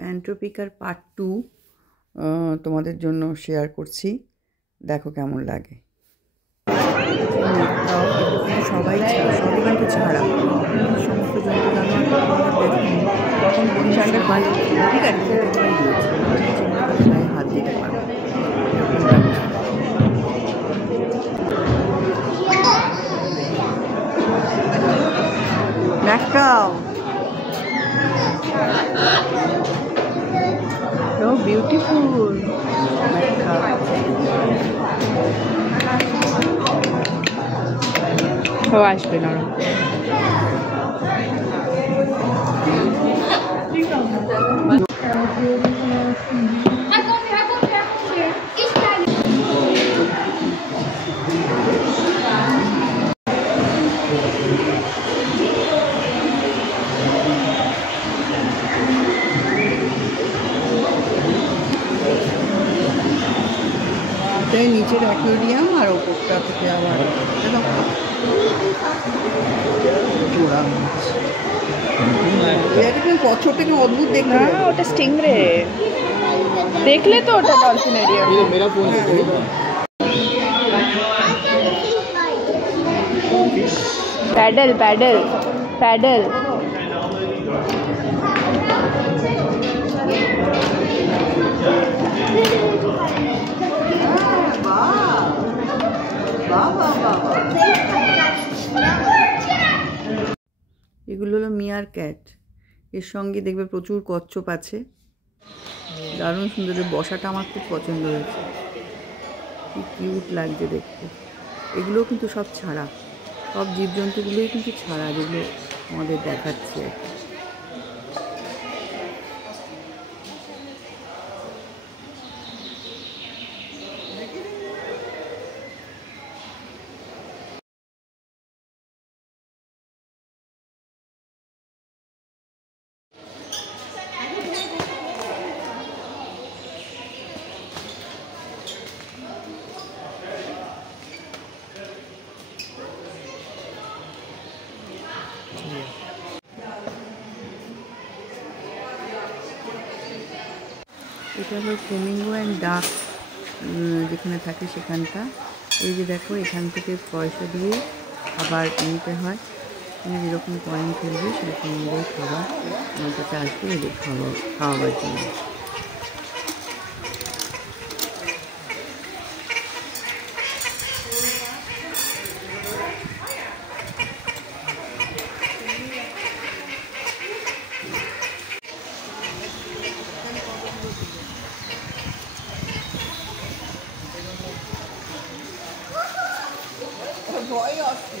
প্যান্ট্রোপিকার পার্ট 2 তোমাদের জন্য শেয়ার করছি, দেখো কেমন লাগে। সবাই সবই কিন্তু ছাড়া, সমস্ত জন্তু জানোয়ার তখন বরিশালের পানি, ঠিক আছে, গায়ে হাত দিতে পারো, এরকম ব্যবস্থা। দেখাও, so beautiful. ও আসবে না। নিচের অ্যাকোয়ারিয়াম আর ওপরটা থেকে আবার জোড়া মাছ। কচ্ছপটাকে অদ্ভুত দেখতে, ওটা স্টিংরে দেখলে তো ওটা ডলফিনেরিয়াম। Pedal pedal pedal. এগুলো হলো মিয়ার ক্যাট, এর সঙ্গে দেখবে প্রচুর কচ্ছপ আছে, দারুণ সুন্দর। বসাটা আমার খুব পছন্দ হয়েছে, কি কিউট লাগছে দেখতে। এগুলোও কিন্তু সব ছাড়া, সব জীবজন্তুগুলোই কিন্তু ছাড়া, যেগুলো আমাদের দেখাচ্ছে। এটা হলো ফ্লেমিঙ্গো অ্যান্ড ডাক যেখানে থাকে সেখানটা। এই যে দেখো, এখান থেকে পয়সা দিয়ে খাবার নিতে হয়, তুমি যেরকম কয়েন ফেলবে সেরকম অনুযায়ী খাবার আমার কাছে আসবে, এদের খাওয়াবার জন্য। ভয় আসছে।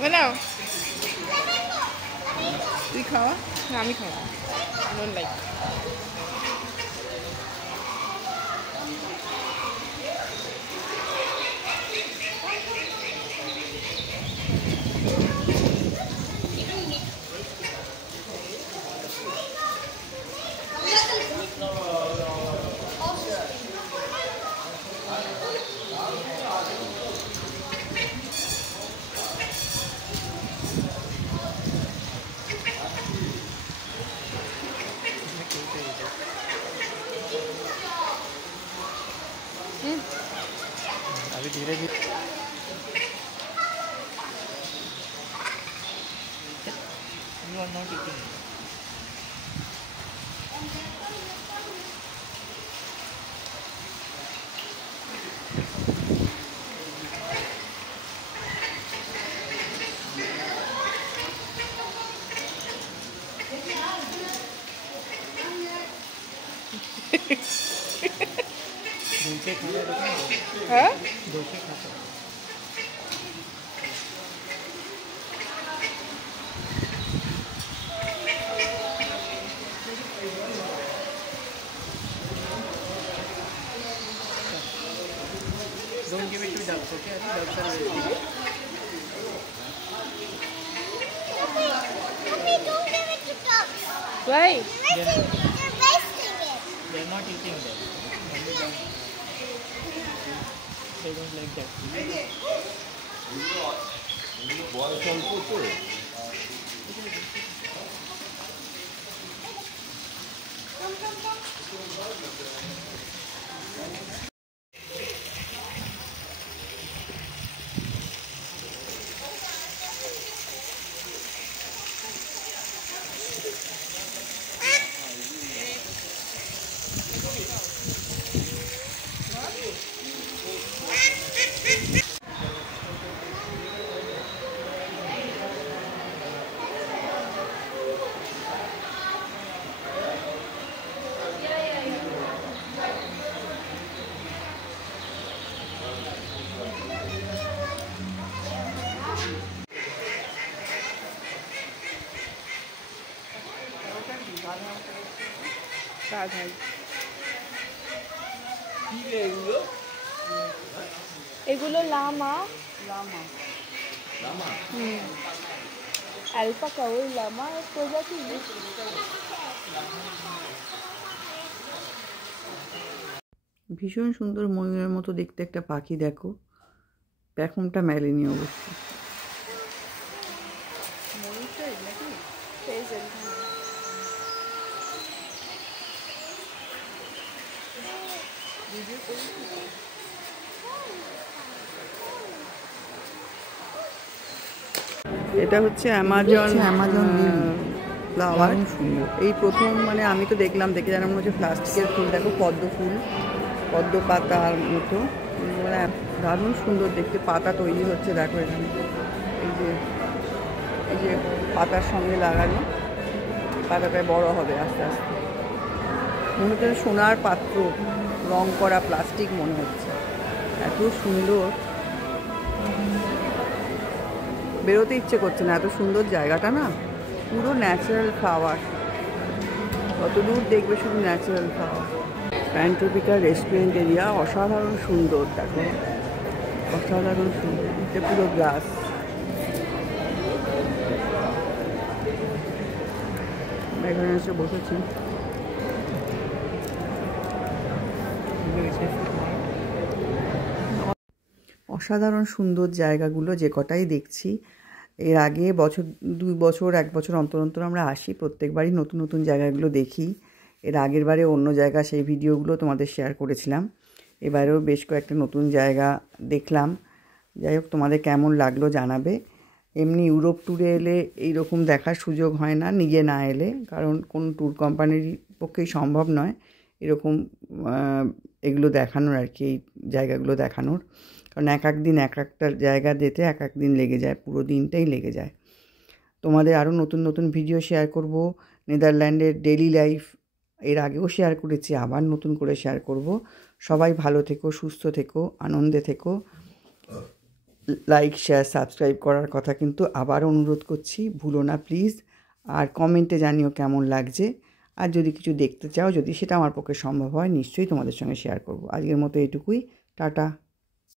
বানাও, তুই খাওয়া না আমি খাওয়া ডোন্ট লাইক। अभी धीरे धीरे you are not eating. हाँ? डोसे खाता है। Don't give it to ducks, okay? I think ducks are very Mommy, don't give it to ducks. Why? They're wasting it. They're not eating them. They don't like that. Radhai এগুলো লামা অ্যালপাকা ওই লামা প্রজাতি। ভীষণ সুন্দর ময়ূরের মতো দেখতে একটা পাখি, দেখো পেখমটা মেলেনি অবশ্য। এটা হচ্ছে অ্যামাজন ফ্লাওয়ার। এই প্রথম মানে আমি তো দেখলাম, দেখে জানা মনে হচ্ছে প্লাস্টিকের ফুল। দেখো পদ্ম ফুল, পদ্ম পাতার মতো, মানে দারুণ সুন্দর দেখতে। পাতা তৈরি হচ্ছে দেখো এখানে, এই যে পাতার সঙ্গে লাগানো, পাতাটায় বড় হবে আস্তে আস্তে। মনে হচ্ছে সোনার পাত্র, রং করা প্লাস্টিক মনে হচ্ছে, এত সুন্দর। বেরোতে ইচ্ছে করছে না, এত সুন্দর জায়গাটা না, পুরো ন্যাচারাল ফ্লাওয়ার, কত দূর দেখবে শুধু ন্যাচারাল ফ্লাওয়ার। প্যান্ট্রপিকার রেস্টুরেন্ট এরিয়া, অসাধারণ সুন্দর, দেখো অসাধারণ সুন্দর। এটা পুরো গ্লাস। এখানে এসে বসেছি। অসাধারণ সুন্দর জায়গাগুলো যে কটাই দেখছি। এর আগে 2 বছর 1 বছর অন্তর অন্তর আমরা আসি, প্রত্যেকবারই নতুন নতুন জায়গাগুলো দেখি। এর আগের বারে অন্য জায়গা, সেই ভিডিওগুলো তোমাদের শেয়ার করেছিলাম। এবারেও বেশ কয়েকটা নতুন জায়গা দেখলাম। যাই হোক, তোমাদের কেমন লাগলো জানাবে। এমনি ইউরোপ ট্যুরে এলে এইরকম দেখার সুযোগ হয় না নিজে না এলে, কারণ কোনো ট্যুর কোম্পানির পক্ষেই সম্ভব নয় এরকম এগুলো দেখানোর আর কি, এই জায়গাগুলো দেখানোর। কারণ এক দিন একটা জায়গা যেতে এক দিন লেগে যায়, পুরো দিনটাই লেগে যায়। তোমাদের আরও নতুন নতুন ভিডিও শেয়ার করব। নেদারল্যান্ডের ডেইলি লাইফ এর আগেও শেয়ার করেছি, আবার নতুন করে শেয়ার করব। সবাই ভালো থেকো, সুস্থ থেকো, আনন্দে থেকো। লাইক শেয়ার সাবস্ক্রাইব করার কথা কিন্তু আবার অনুরোধ করছি, ভুলো না প্লিজ। আর কমেন্টে জানিও কেমন লাগছে। আর যদি কিছু দেখতে চাও, যদি সেটা আমার পক্ষে সম্ভব হয়, নিশ্চয়ই তোমাদের সঙ্গে শেয়ার করব। আজকের মতো এটুকুই, টাটা।